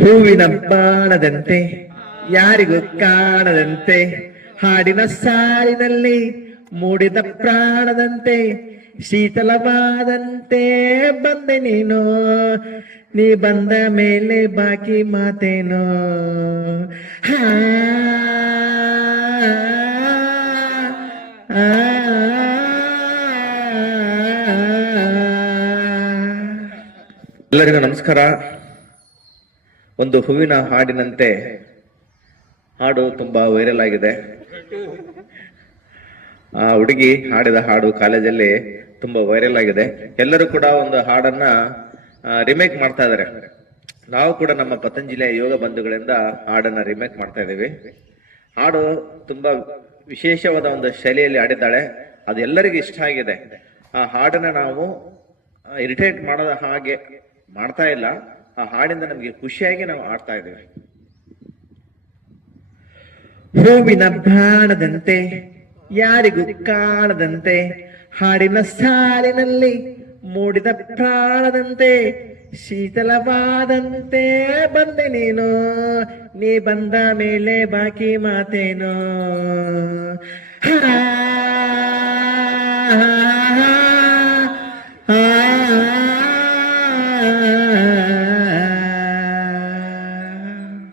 ಹೂವಿನ ಬಾಣದಂತೆ ಯಾರಿಗೂ ಕಾಣದಂತೆ ಹಾಡಿನ ಸಾಲಿನಲ್ಲಿ ಮೂಡಿದ ಪ್ರಾಣದಂತೆ ಶೀತಲವಾದಂತೆ ಬಂದೆ ನೀನು, ನೀ ಬಂದ ಮೇಲೆ ಬಾಕಿ ಮಾತೇನೋ. ಹಾ ಎಲ್ಲರಿಗೂ ನಮಸ್ಕಾರ. ಒಂದು ಹೂವಿನ ಹಾಡಿನಂತೆ ಹಾಡು ತುಂಬಾ ವೈರಲ್ ಆಗಿದೆ. ಆ ಹುಡುಗಿ ಹಾಡಿದ ಹಾಡು ಕಾಲೇಜಲ್ಲಿ ತುಂಬಾ ವೈರಲ್ ಆಗಿದೆ. ಎಲ್ಲರೂ ಕೂಡ ಒಂದು ಹಾಡನ್ನ ರಿಮೇಕ್ ಮಾಡ್ತಾ ಇದಾರೆ. ನಾವು ಕೂಡ ನಮ್ಮ ಪತಂಜಲಿಯ ಯೋಗ ಬಂಧುಗಳಿಂದ ಹಾಡನ್ನ ರಿಮೇಕ್ ಮಾಡ್ತಾ ಇದ್ದೀವಿ. ಹಾಡು ತುಂಬಾ ವಿಶೇಷವಾದ ಒಂದು ಶೈಲಿಯಲ್ಲಿ ಹಾಡಿದ್ದಾಳೆ. ಅದು ಎಲ್ಲರಿಗೂ ಇಷ್ಟ ಆಗಿದೆ. ಆ ಹಾಡನ್ನ ನಾವು ಇರಿಟೇಟ್ ಮಾಡೋದ ಹಾಗೆ ಮಾಡ್ತಾ ಇಲ್ಲ. ಆ ಹಾಡಿಂದ ನಮ್ಗೆ ಖುಷಿಯಾಗಿ ನಾವು ಆಡ್ತಾ ಇದ್ದೀವಿ. ಹೂವಿನ ಬಾಣದಂತೆ ಯಾರಿಗೂ ಕಾಣದಂತೆ ಹಾಡಿನ ಸಾಲಿನಲ್ಲಿ ಮೂಡಿದ ಪ್ರಾಣದಂತೆ ಶೀತಲವಾದಂತೆ ಬಂದೆ ನೀನು, ನೀ ಬಂದ ಮೇಲೆ ಬಾಕಿ ಮಾತೇನೋ. ಹಾ